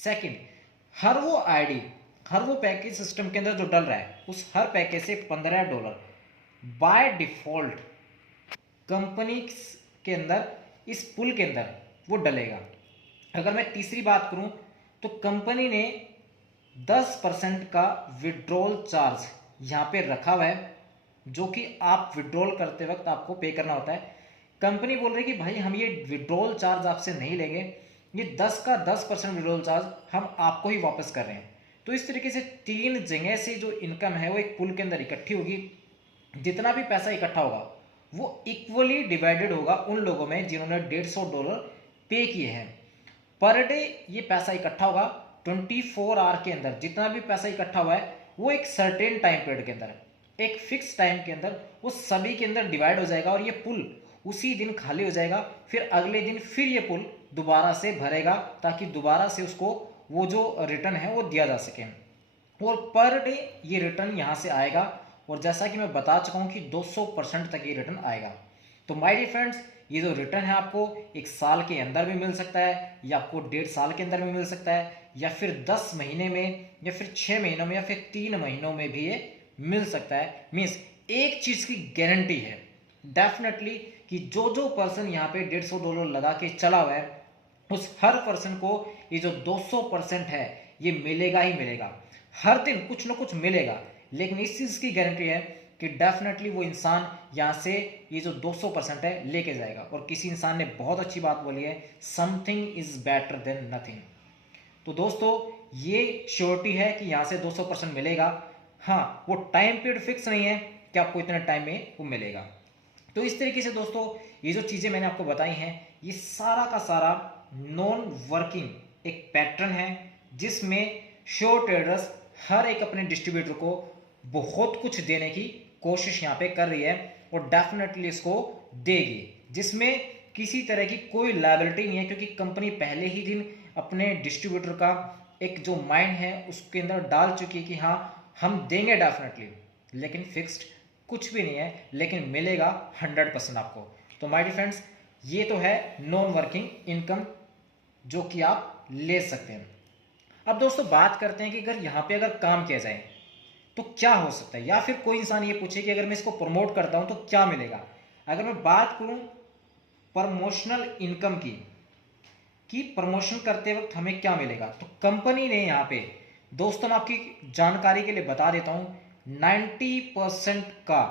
Second, हर वो package system के अंदर जो डल रहा है उस हर पैकेज से $15 बाय डिफॉल्ट कंपनी के अंदर इस पुल के अंदर वो डलेगा। अगर मैं तीसरी बात करूं तो कंपनी ने 10% का विड्रॉल चार्ज यहाँ पे रखा हुआ है, जो कि आप विड्रॉल करते वक्त आपको पे करना होता है। कंपनी बोल रही है कि भाई हम ये विड्रॉल चार्ज आपसे नहीं लेंगे, ये 10% विड्रॉल चार्ज हम आपको ही वापस कर रहे हैं। तो इस तरीके से 3 जगह से जो इनकम है वो एक पुल के अंदर इकट्ठी होगी। जितना भी पैसा इकट्ठा होगा वो इक्वली डिवाइडेड होगा उन लोगों में जिन्होंने $150 पे किए हैं। पर डे ये पैसा इकट्ठा होगा 24 आवर के अंदर। जितना भी पैसा इकट्ठा हुआ है वो एक सर्टेन टाइम पीरियड के अंदर, एक फिक्स टाइम के अंदर वो सभी के अंदर डिवाइड हो जाएगा और ये पुल उसी दिन खाली हो जाएगा। फिर अगले दिन फिर ये पुल दोबारा से भरेगा ताकि दोबारा से उसको वो जो रिटर्न है वो दिया जा सके। और पर डे ये रिटर्न यहाँ से आएगा और जैसा कि मैं बता चुका हूँ कि 200% तक ये रिटर्न आएगा। तो माय डियर फ्रेंड्स, ये जो रिटर्न है आपको 1 साल के अंदर भी मिल सकता है, या आपको 1.5 साल के अंदर भी मिल सकता है, या फिर 10 महीने में, या फिर 6 महीनों में, या फिर 3 महीनों में भी ये मिल सकता है। मीन्स एक चीज़ की गारंटी है डेफिनेटली कि जो पर्सन यहाँ पे $150 लगा के चला हुआ है उस हर पर्सन को ये जो 200% है ये मिलेगा ही मिलेगा। हर दिन कुछ ना कुछ मिलेगा, लेकिन इस चीज़ की गारंटी है कि डेफिनेटली वो इंसान यहाँ से ये जो 200% है लेके जाएगा। और किसी इंसान ने बहुत अच्छी बात बोली है, something is better than nothing. तो दोस्तों ये श्योरिटी है कि यहाँ से 200% मिलेगा। हाँ, वो टाइम पीरियड फिक्स नहीं है कि आपको इतने टाइम में वो मिलेगा। तो इस तरीके से दोस्तों ये जो चीज़ें मैंने आपको बताई हैं ये सारा का सारा नॉन वर्किंग एक पैटर्न है जिसमें श्योर ट्रेडर्स हर एक अपने डिस्ट्रीब्यूटर को बहुत कुछ देने की कोशिश यहाँ पे कर रही है और डेफिनेटली इसको देगी, जिसमें किसी तरह की कोई लायबिलिटी नहीं है, क्योंकि कंपनी पहले ही दिन अपने डिस्ट्रीब्यूटर का एक जो माइंड है उसके अंदर डाल चुकी है कि हाँ हम देंगे डेफिनेटली, लेकिन फिक्स्ड कुछ भी नहीं है, लेकिन मिलेगा 100% आपको। तो माय डियर फ्रेंड्स, ये तो है नॉन वर्किंग इनकम जो कि आप ले सकते हैं। अब दोस्तों बात करते हैं कि अगर यहाँ पे अगर काम किया जाए तो क्या हो सकता है, या फिर कोई इंसान ये पूछे कि अगर मैं इसको प्रमोट करता हूँ तो क्या मिलेगा। अगर मैं बात करूँ प्रमोशनल इनकम की प्रमोशन करते वक्त हमें क्या मिलेगा, तो कंपनी ने यहाँ पे दोस्तों मैं आपकी जानकारी के लिए बता देता हूँ 90% का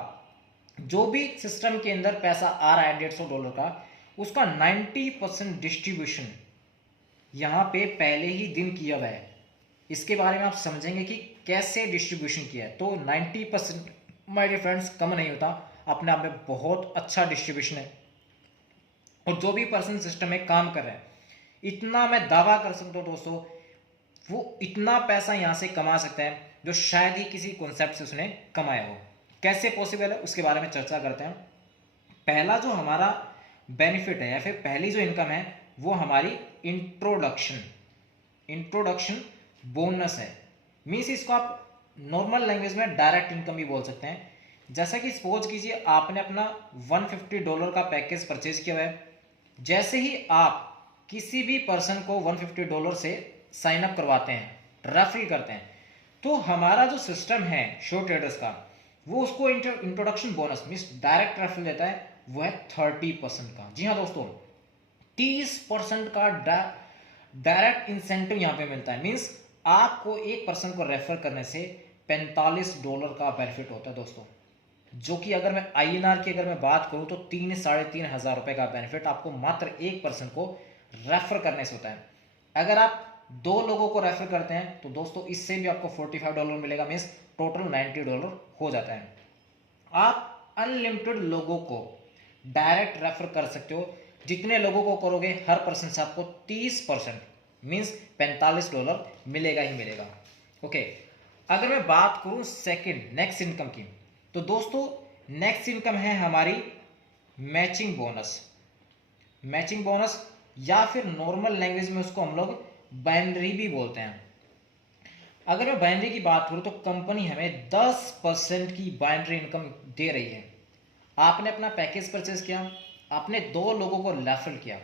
जो भी सिस्टम के अंदर पैसा आ रहा है $150 का, उसका 90% डिस्ट्रीब्यूशन यहाँ पे पहले ही दिन किया हुआ है। इसके बारे में आप समझेंगे कि कैसे डिस्ट्रीब्यूशन किया है। तो 90% माय डियर फ्रेंड्स कम नहीं होता, अपने आप में बहुत अच्छा डिस्ट्रीब्यूशन है। और जो भी पर्सन सिस्टम में काम कर रहे हैं, इतना मैं दावा कर सकता हूँ दोस्तों, वो इतना पैसा यहाँ से कमा सकता है जो शायद ही किसी कॉन्सेप्ट से उसने कमाया हो। कैसे पॉसिबल है उसके बारे में चर्चा करते हैं। पहला जो हमारा बेनिफिट है या फिर पहली जो इनकम है वो हमारी इंट्रोडक्शन बोनस है। मीन्स इसको आप नॉर्मल लैंग्वेज में डायरेक्ट इनकम भी बोल सकते हैं। जैसा कि सपोज कीजिए आपने अपना $150 का पैकेज परचेज किया है, जैसे ही आप किसी भी पर्सन को $150 से साइन अप करवाते हैं, रेफरल करते हैं, तो हमारा जो सिस्टम है शो ट्रेडर्स का वो उसको introduction bonus means direct referral देता है, वो है 30% का। जी हाँ दोस्तों, 30% का डायरेक्ट इंसेंटिव यहाँ पे मिलता है। मीन्स आपको एक पर्सन को रेफर करने से $45 का बेनिफिट होता है दोस्तों, जो कि अगर मैं INR की अगर मैं बात करूं तो 3-3,500 रुपए का बेनिफिट आपको मात्र एक पर्सन को रेफर करने से होता है। अगर आप 2 लोगों को रेफर करते हैं तो दोस्तों इससे भी आपको $45 मिलेगा, मीन्स टोटल $90 हो जाता है। आप अनलिमिटेड लोगों को डायरेक्ट रेफर कर सकते हो, जितने लोगों को करोगे हर पर्सन से आपको 30% मीन्स $45 मिलेगा ही मिलेगा। ओके, अगर मैं बात करूं सेकंड नेक्स्ट इनकम की, तो दोस्तों नेक्स्ट इनकम है हमारी मैचिंग बोनस या फिर नॉर्मल लैंग्वेज में उसको हम लोग बाइनरी भी बोलते हैं। अगर मैं बाइनरी की बात करूं तो कंपनी हमें 10% की बाइनरी इनकम दे रही है। आपने अपना पैकेज परचेज किया, आपने 2 लोगों को रेफर किया,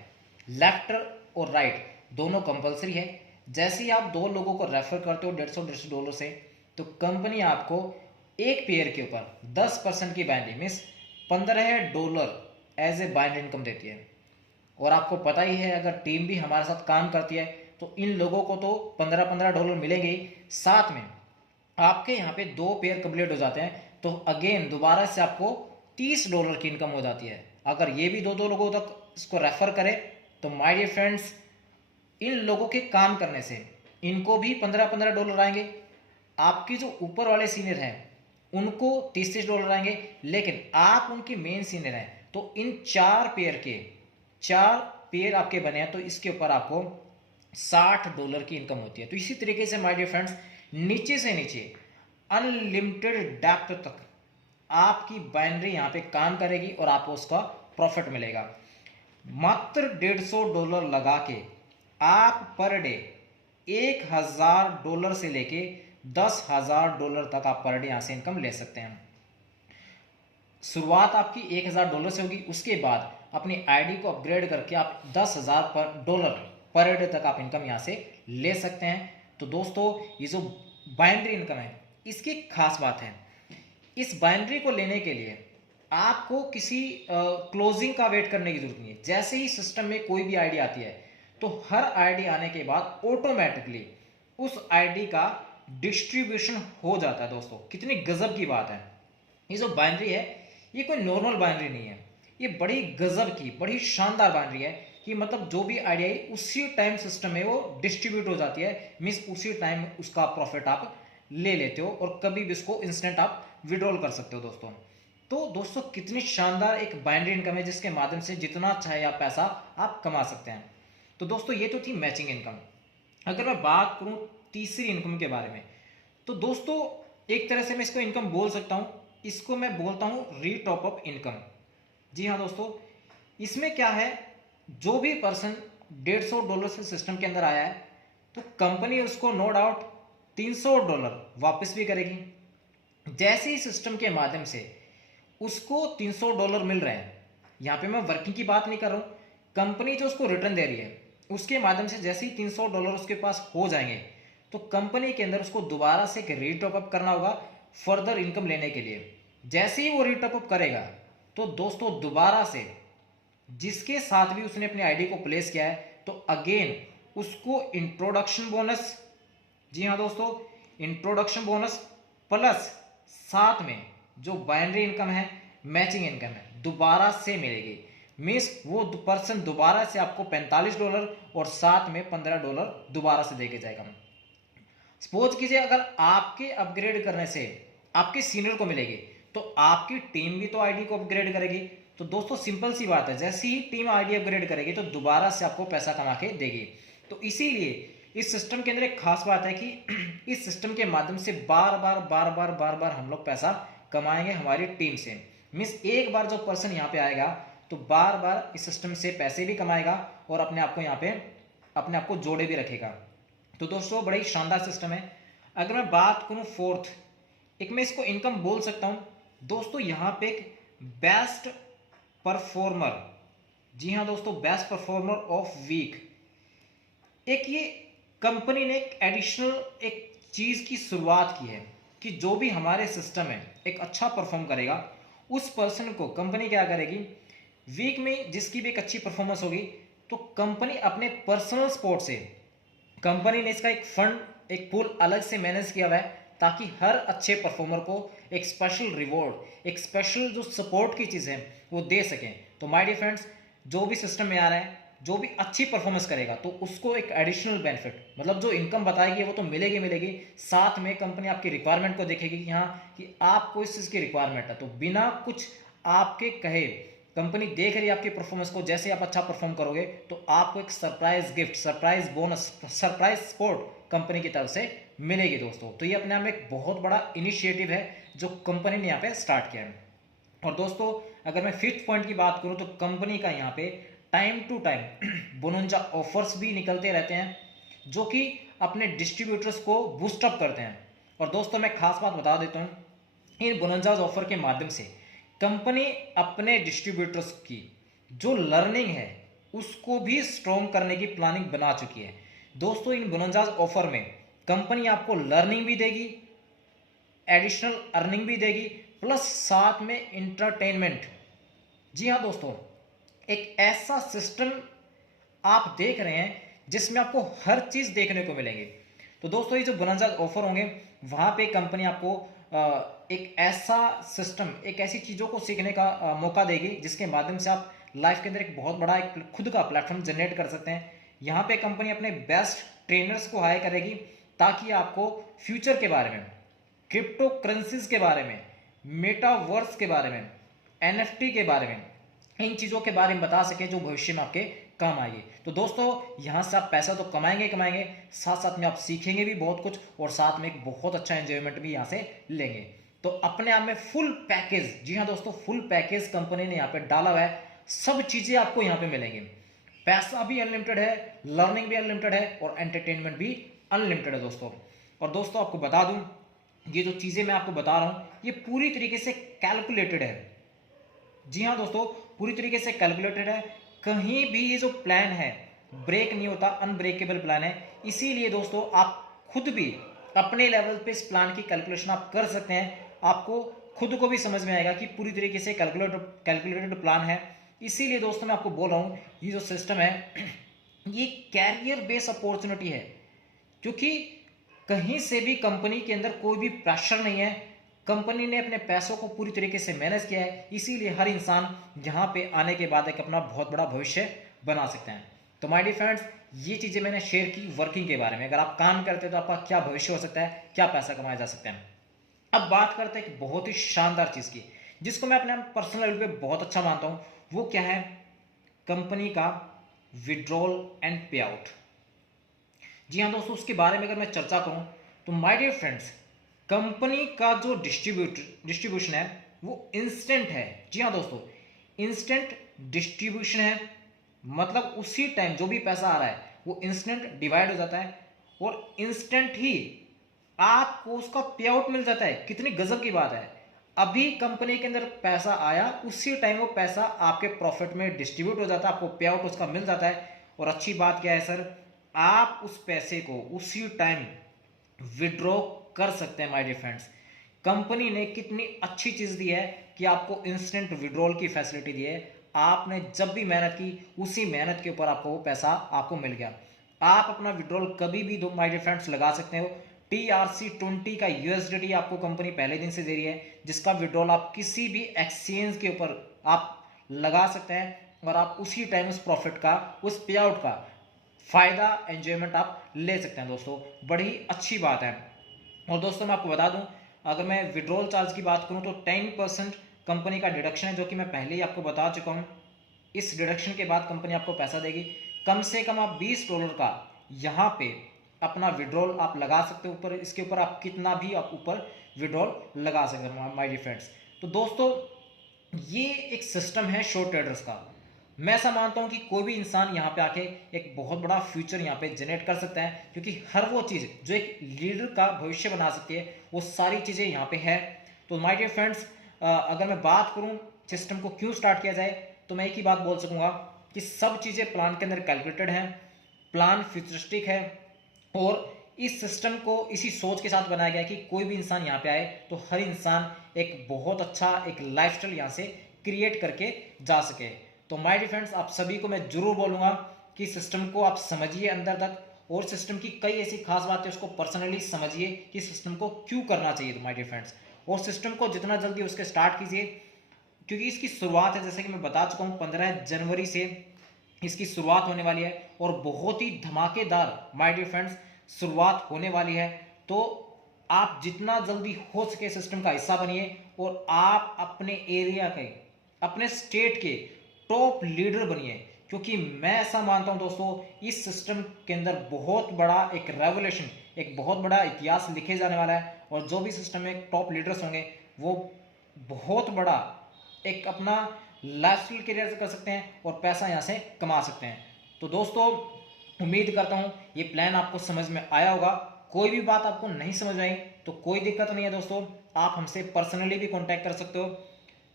लेफ्ट और राइट दोनों कंपलसरी है, जैसे ही आप 2 लोगों को रेफर करते हो 150 डॉलर से, तो कंपनी आपको एक पेयर के ऊपर 10% की बाइंड्री means $15 as a bind income देती है। और आपको पता ही है अगर टीम भी हमारे साथ काम करती है तो इन लोगों को तो 15-15 डॉलर मिलेंगे ही, साथ में आपके यहाँ पे 2 पेयर कंप्लीट हो जाते हैं तो अगेन दोबारा से आपको $30 की इनकम हो जाती है। अगर ये भी 2-2 लोगों तक इसको रेफर करें तो माय डियर फ्रेंड्स, इन लोगों के काम करने से इनको भी 15-15 डॉलर आएंगे, आपके जो ऊपर वाले सीनियर हैं उनको 30-30 डॉलर आएंगे, लेकिन आप उनके मेन सीनियर हैं तो इन 4 पेयर आपके बने हैं तो इसके ऊपर आपको $60 की इनकम होती है। तो इसी तरीके से माय डियर फ्रेंड्स, नीचे से नीचे अनलिमिटेड डेप्थ तक आपकी बाइनरी यहाँ पे काम करेगी और आपको उसका प्रॉफिट मिलेगा। मात्र $150 लगा के आप पर डे $1000 से लेके $10,000 तक आप पर डे यहाँ से इनकम ले सकते हैं। शुरुआत आपकी $1000 से होगी, उसके बाद अपनी आईडी को अपग्रेड करके आप $10,000 पर डे तक आप इनकम यहाँ से ले सकते हैं। तो दोस्तों, ये जो बाइनरी इनकम है इसकी खास बात है, इस बाइनरी को लेने के लिए आपको किसी क्लोजिंग का वेट करने की जरूरत नहीं है। जैसे ही सिस्टम में कोई भी आईडी आती है तो हर आईडी आने के बाद ऑटोमेटिकली उस आईडी का डिस्ट्रीब्यूशन हो जाता है। दोस्तों, कितनी गजब की बात है। ये जो बाइनरी है ये कोई नॉर्मल बाइनरी नहीं है, ये बड़ी गजब की बड़ी शानदार बाइनरी है कि मतलब जो भी आईडी आई उसी टाइम सिस्टम में वो डिस्ट्रीब्यूट हो जाती है, मीन्स उसी टाइम उसका प्रॉफिट आप ले लेते हो और कभी भी इसको इंस्टेंट आप विड्रॉल कर सकते हो। दोस्तों कितनी शानदार एक बाइनरी इनकम है जिसके माध्यम से जितना चाहे आप पैसा आप कमा सकते हैं। तो दोस्तों, ये तो थी मैचिंग इनकम। अगर मैं बात करूं तीसरी इनकम के बारे में, तो दोस्तों एक तरह से मैं इसको इनकम बोल सकता हूं, इसको मैं बोलता हूं रीटॉपअप इनकम। जी हाँ दोस्तों, इसमें क्या है, जो भी पर्सन $150 से सिस्टम के अंदर आया है तो कंपनी उसको नो डाउट $300 वापस भी करेगी। जैसे ही सिस्टम के माध्यम से उसको $300 मिल रहे हैं, यहाँ पे मैं वर्किंग की बात नहीं कर रहा हूँ, कंपनी जो उसको रिटर्न दे रही है उसके माध्यम से जैसे ही $300 उसके पास हो जाएंगे तो कंपनी के अंदर उसको दोबारा से एक रीटॉपअप करना होगा फर्दर इनकम लेने के लिए। जैसे ही वो रीटॉपअप करेगा तो दोस्तों दोबारा से जिसके साथ भी उसने अपनी आईडी को प्लेस किया है तो अगेन उसको इंट्रोडक्शन बोनस, जी हाँ दोस्तों, इंट्रोडक्शन बोनस प्लस साथ में जो बाइनरी इनकम है, मैचिंग इनकम है, दोबारा से मिलेगी। मीन्स वो पर्सन दोबारा से आपको $45 और साथ में $15 दोबारा से देके जाएगा। सपोज कीजिए अगर आपके अपग्रेड करने से आपके सीनियर को मिलेगी तो आपकी टीम भी तो आईडी को अपग्रेड करेगी। तो दोस्तों सिंपल सी बात है, जैसे ही टीम आईडी अपग्रेड करेगी तो दोबारा से आपको पैसा कमा के देगी। तो इसीलिए इस सिस्टम के अंदर एक खास बात है कि इस सिस्टम के माध्यम से बार बार हम लोग पैसा कमाएंगे हमारी टीम से। मीन्स एक बार जो पर्सन यहाँ पे आएगा तो बार बार इस सिस्टम से पैसे भी कमाएगा और अपने आप को यहाँ पे अपने आप को जोड़े भी रखेगा। तो दोस्तों बड़ा ही शानदार सिस्टम है। अगर मैं बात करूँ फोर्थ, एक मैं इसको इनकम बोल सकता हूँ दोस्तों, यहाँ पे एक बेस्ट परफॉर्मर, जी हाँ दोस्तों, बेस्ट परफॉर्मर ऑफ वीक, एक ये कंपनी ने एक एडिशनल एक चीज की शुरुआत की है कि जो भी हमारे सिस्टम है एक अच्छा परफॉर्म करेगा उस पर्सन को कंपनी क्या करेगी, वीक में जिसकी भी एक अच्छी परफॉर्मेंस होगी तो कंपनी अपने पर्सनल सपोर्ट से कंपनी ने इसका एक फंड एक पूल अलग से मैनेज किया हुआ है ताकि हर अच्छे परफॉर्मर को एक स्पेशल रिवॉर्ड, एक स्पेशल जो सपोर्ट की चीज़ है वो दे सकें। तो माय डियर फ्रेंड्स, जो भी सिस्टम में आ रहा है, जो भी अच्छी परफॉर्मेंस करेगा तो उसको एक एडिशनल बेनिफिट, मतलब जो इनकम बताएगी वो तो मिलेगी मिलेगी, साथ में कंपनी आपकी रिक्वायरमेंट को देखेगी कि हाँ कि आपको इस चीज़ की रिक्वायरमेंट है, तो बिना कुछ आपके कहे कंपनी देख रही है आपकी परफॉर्मेंस को, जैसे आप अच्छा परफॉर्म करोगे तो आपको एक surprise gift, surprise bonus, surprise support company की तरफ से मिलेगी दोस्तों। तो ये अपने आप में एक बहुत बड़ा इनिशिएटिव है जो कंपनी ने यहाँ पे स्टार्ट किया है। और दोस्तों अगर मैं फिफ्थ पॉइंट की बात करूँ तो कंपनी का यहाँ पे टाइम टू टाइम बोनंजा ऑफर्स भी निकलते रहते हैं जो कि अपने डिस्ट्रीब्यूटर्स को बूस्टअप करते हैं। और दोस्तों मैं खास बात बता देता हूँ, इन बोनंजाज ऑफर के माध्यम से कंपनी अपने डिस्ट्रीब्यूटर्स की जो लर्निंग है उसको भी स्ट्रॉन्ग करने की प्लानिंग बना चुकी है। दोस्तों इन बोनजास ऑफर में कंपनी आपको लर्निंग भी देगी, एडिशनल अर्निंग भी देगी, प्लस साथ में इंटरटेनमेंट। जी हाँ दोस्तों, एक ऐसा सिस्टम आप देख रहे हैं जिसमें आपको हर चीज़ देखने को मिलेंगी। तो दोस्तों ये जो बोनस ऑफर होंगे वहाँ पे कंपनी आपको एक ऐसा सिस्टम, एक ऐसी चीज़ों को सीखने का मौका देगी जिसके माध्यम से आप लाइफ के अंदर एक बहुत बड़ा एक खुद का प्लेटफॉर्म जनरेट कर सकते हैं। यहाँ पे कंपनी अपने बेस्ट ट्रेनर्स को हायर करेगी ताकि आपको फ्यूचर के बारे में, क्रिप्टो करेंसीज के बारे में, मेटावर्स के बारे में, एनएफटी के बारे में, इन चीज़ों के बारे में बता सके जो भविष्य में आपके काम आएगी। तो दोस्तों यहाँ से आप पैसा तो कमाएंगे कमाएंगे, साथ साथ में आप सीखेंगे भी बहुत कुछ और साथ में एक बहुत अच्छा एंजॉयमेंट भी यहाँ से लेंगे। तो अपने आप में फुल पैकेज, जी हाँ दोस्तों फुल पैकेज कंपनी ने यहाँ पे डाला हुआ है। सब चीज़ें आपको यहाँ पे मिलेंगी, पैसा भी अनलिमिटेड है, लर्निंग भी अनलिमिटेड है और एंटरटेनमेंट भी अनलिमिटेड है दोस्तों। और दोस्तों आपको बता दूं, ये जो चीज़ें मैं आपको बता रहा हूँ ये पूरी तरीके से कैलकुलेटेड है। जी हाँ दोस्तों, पूरी तरीके से कैलकुलेटेड है, कहीं भी ये जो प्लान है ब्रेक नहीं होता, अनब्रेकेबल प्लान है। इसीलिए दोस्तों आप खुद भी अपने लेवल पे इस प्लान की कैलकुलेशन आप कर सकते हैं, आपको खुद को भी समझ में आएगा कि पूरी तरीके से कैलकुलेटेड प्लान है। इसीलिए दोस्तों मैं आपको बोल रहा हूँ ये जो सिस्टम है ये कैरियर बेस्ड अपॉर्चुनिटी है, क्योंकि कहीं से भी कंपनी के अंदर कोई भी प्रेशर नहीं है। कंपनी ने अपने पैसों को पूरी तरीके से मैनेज किया है, इसीलिए हर इंसान यहाँ पे आने के बाद एक अपना बहुत बड़ा भविष्य बना सकते हैं। तो माय डियर फ्रेंड्स, ये चीज़ें मैंने शेयर की वर्किंग के बारे में। अगर आप काम करते हैं तो आपका क्या भविष्य हो सकता है, क्या पैसा कमाया जा सकता है। अब बात करते हैं एक बहुत ही शानदार चीज़ की जिसको मैं अपने पर्सनल लेवल पे बहुत अच्छा मानता हूँ। वो क्या है? कंपनी का विड्रॉल एंड पे आउट। जी हाँ दोस्तों, उसके बारे में अगर मैं चर्चा करूं तो माय डियर फ्रेंड्स, कंपनी का जो डिस्ट्रीब्यूशन है वो इंस्टेंट है। जी हाँ दोस्तों, इंस्टेंट डिस्ट्रीब्यूशन है, मतलब उसी टाइम जो भी पैसा आ रहा है वो इंस्टेंट डिवाइड हो जाता है और इंस्टेंट ही आपको उसका पे आउट मिल जाता है। कितनी गजब की बात है, अभी कंपनी के अंदर पैसा आया उसी टाइम वो पैसा आपके प्रॉफिट में डिस्ट्रीब्यूट हो जाता है, आपको पे आउट उसका मिल जाता है। और अच्छी बात क्या है सर, आप उस पैसे को उसी टाइम विड्रॉ कर सकते हैं। माय डियर फ्रेंड्स, कंपनी ने कितनी अच्छी चीज़ दी है कि आपको इंस्टेंट विड्रॉल की फैसिलिटी दी है। आपने जब भी मेहनत की उसी मेहनत के ऊपर आपको वो पैसा आपको मिल गया। आप अपना विड्रॉल कभी भी दो माय डियर फ्रेंड्स लगा सकते हो। TRC20 का USDT आपको कंपनी पहले दिन से दे रही है, जिसका विड्रॉल आप किसी भी एक्सचेंज के ऊपर आप लगा सकते हैं और आप उसी टाइम उस प्रॉफिट का, उस पे आउट का फ़ायदा, एंजॉयमेंट आप ले सकते हैं दोस्तों। बड़ी अच्छी बात है। और दोस्तों मैं आपको बता दूं, अगर मैं विड्रॉल चार्ज की बात करूं तो 10% कंपनी का डिडक्शन है, जो कि मैं पहले ही आपको बता चुका हूं। इस डिडक्शन के बाद कंपनी आपको पैसा देगी। कम से कम आप $20 का यहाँ पे अपना विड्रॉल आप लगा सकते हो। ऊपर इसके ऊपर आप कितना भी आप ऊपर विड्रॉल लगा सकते हो माय डियर फ्रेंड्स। तो दोस्तों ये एक सिस्टम है शॉर्ट ट्रेडर्स का। मैं ऐसा मानता हूं कि कोई भी इंसान यहाँ पे आके एक बहुत बड़ा फ्यूचर यहाँ पे जनरेट कर सकता है, क्योंकि हर वो चीज़ जो एक लीडर का भविष्य बना सकती है वो सारी चीज़ें यहाँ पे है। तो माय डियर फ्रेंड्स, अगर मैं बात करूँ सिस्टम को क्यों स्टार्ट किया जाए तो मैं एक ही बात बोल सकूँगा कि सब चीज़ें प्लान के अंदर कैलकुलेटेड हैं, प्लान फ्यूचरिस्टिक है और इस सिस्टम को इसी सोच के साथ बनाया गया है कि कोई भी इंसान यहाँ पे आए तो हर इंसान एक बहुत अच्छा एक लाइफस्टाइल यहाँ से क्रिएट करके जा सके। तो माय डियर फ्रेंड्स, आप सभी को मैं जरूर बोलूँगा कि सिस्टम को आप समझिए अंदर तक, और सिस्टम की कई ऐसी खास बातें उसको पर्सनली समझिए कि सिस्टम को क्यों करना चाहिए। तो माय डियर फ्रेंड्स, और सिस्टम को जितना जल्दी उसके स्टार्ट कीजिए, क्योंकि इसकी शुरुआत है, जैसे कि मैं बता चुका हूँ 15 जनवरी से इसकी शुरुआत होने वाली है और बहुत ही धमाकेदार माय डियर फ्रेंड्स शुरुआत होने वाली है। तो आप जितना जल्दी हो सके सिस्टम का हिस्सा बनिए और आप अपने एरिया के, अपने स्टेट के टॉप लीडर बनिए, क्योंकि मैं ऐसा मानता हूं दोस्तों इस सिस्टम के अंदर बहुत बड़ा एक रेवोल्यूशन, एक बहुत बड़ा इतिहास लिखे जाने वाला है। और जो भी सिस्टम में टॉप लीडर्स होंगे वो बहुत बड़ा एक अपना लाइफस्टाइल करियर कर सकते हैं और पैसा यहाँ से कमा सकते हैं। तो दोस्तों उम्मीद करता हूँ ये प्लान आपको समझ में आया होगा। कोई भी बात आपको नहीं समझ में आई तो कोई दिक्कत नहीं है दोस्तों, आप हमसे पर्सनली भी कांटेक्ट कर सकते हो।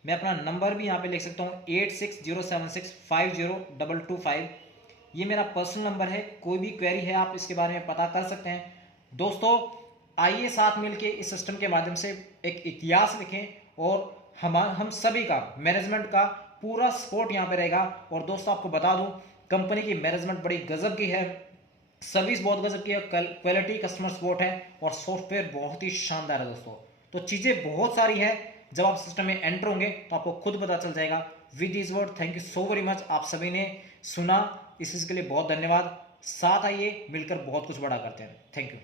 मैं अपना नंबर भी यहाँ पे लिख सकता हूँ 8607650225। ये मेरा पर्सनल नंबर है, कोई भी क्वेरी है आप इसके बारे में पता कर सकते हैं। दोस्तों आइए साथ मिलके इस सिस्टम के माध्यम से एक इतिहास लिखें और हम सभी का मैनेजमेंट का पूरा सपोर्ट यहाँ पे रहेगा। और दोस्तों आपको बता दूं, कंपनी की मैनेजमेंट बड़ी गजब की है, सर्विस बहुत गजब की है, क्वालिटी कस्टमर सपोर्ट है और सॉफ्टवेयर बहुत ही शानदार है दोस्तों। तो चीज़ें बहुत सारी है, जब आप सिस्टम में एंटर होंगे तो आपको खुद पता चल जाएगा। With this word thank you so very much, आप सभी ने सुना, इस चीज़ के लिए बहुत धन्यवाद। साथ आइए मिलकर बहुत कुछ बड़ा करते हैं। Thank you.